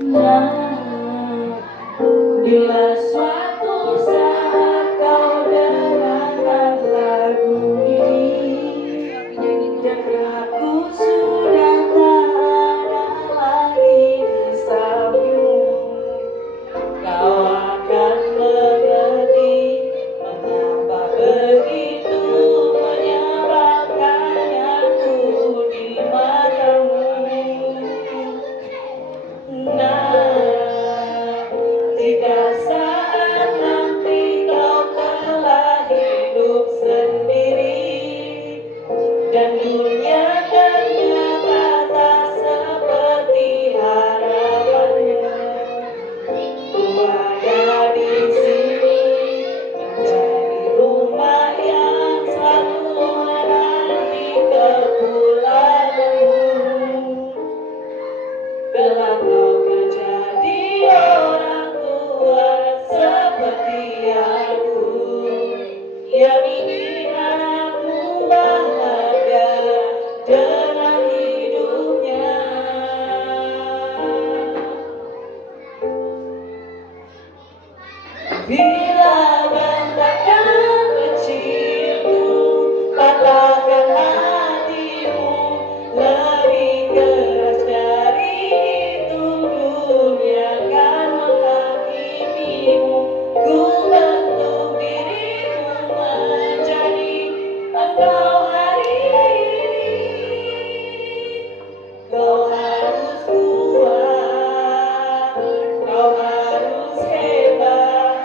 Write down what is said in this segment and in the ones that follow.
Nah, bila suatu saat kau dengarkan lagu ini dan aku sudah tak ada lagi di sampingmu, kau akan mengerti mengapa begitu menyebalkannya ku di matamu. Nah, jika saat nanti kau telah hidup sendiri dan dunia ternyata tak seperti harapannya, ku ada di sini menjadi rumah yang selalu menanti kepulanganmu. Kelak kau menjadi orang tua seperti aku yang ingin anakmu bahagia dengan hidupnya. Bila bentakan kecilmu patahkan hatimu lebih keras dari itu, dunia akan menghakimimu. Ku bentuk dirimu menjadi engkau hari ini. Kau harus kuat, kau harus hebat.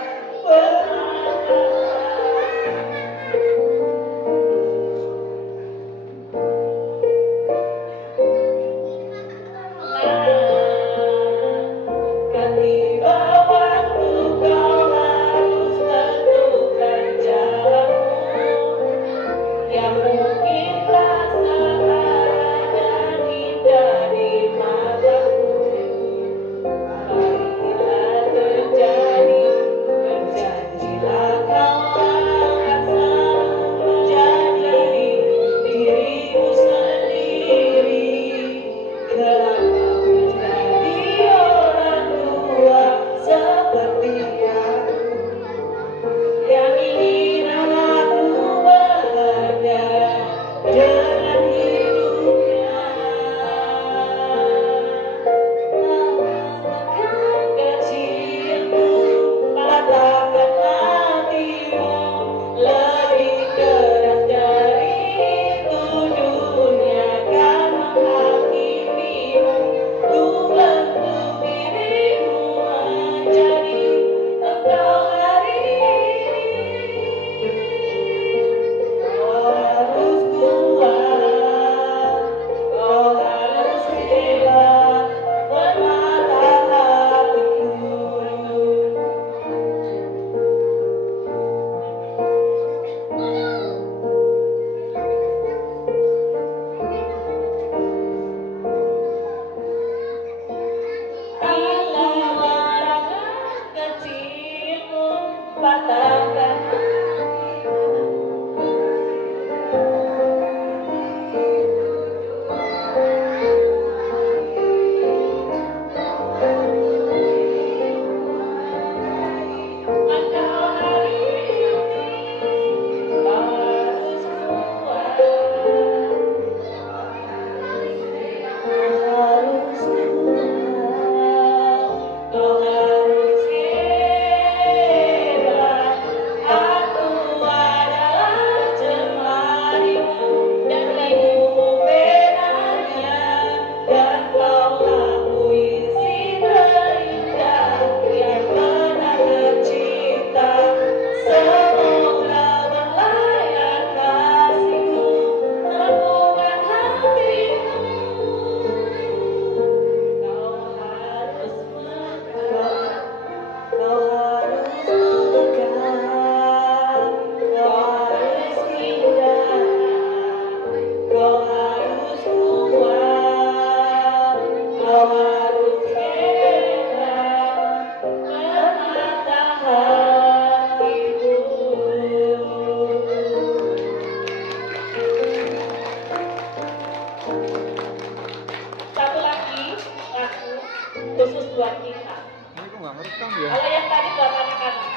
khusus buat kita. Ini kok nggak ngerekam ya? Kalau yang tadi buat anak-anak.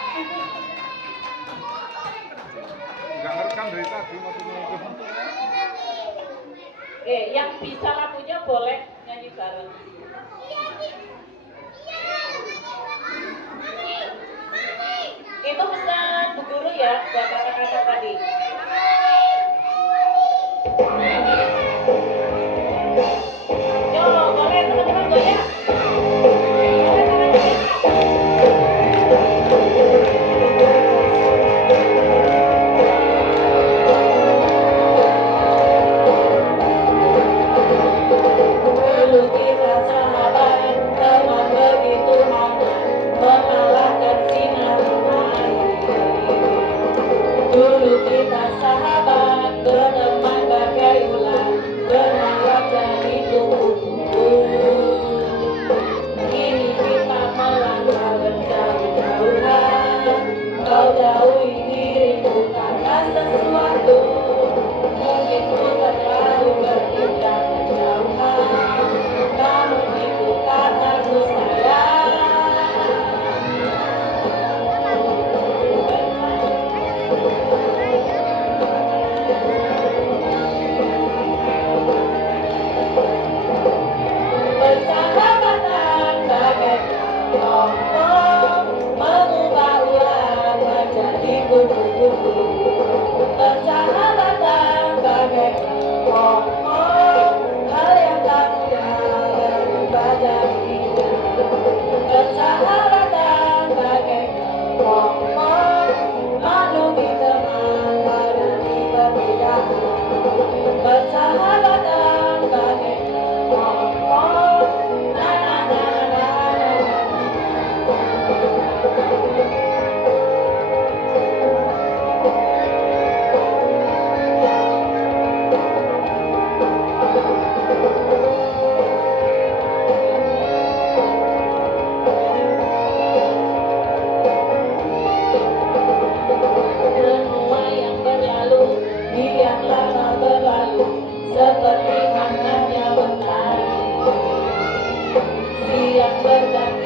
Nggak ngerekam dari tadi maksudnya itu. Oke, yang bisa lagunya boleh nyanyi bareng. Itu pesan Bu Guru ya buat anak-anak tadi. Yo, boleh teman-teman goyang. Boleh tangan goyang. Dulu kita sahabat, teman begitu hangat, mengalahkan sinar matahari. Dulu kita sahabat, berteman bagai ular, berharap jadi kupu-kupu. Kini kita melangkah berjauh-jauhan, kau jauhi diriku karena sesuatu. Mungkin ku terlalu berpindah kejauhan, namun itu karena ku sayang. Persahabatan bagaikan pohon, mengubah ulang menjadi kupu-kupu. Persahabatan bagaikan pohon, hal yang tak mudah berubah jadi indah. Persahabatan bagaikan pohon, maklumi teman menanti perbedaan. Persahabatan bagaikan pohon, na na na na na Semua yang berlalu, biarlah berlalu, seperti hangatnya mentari. Siang berganti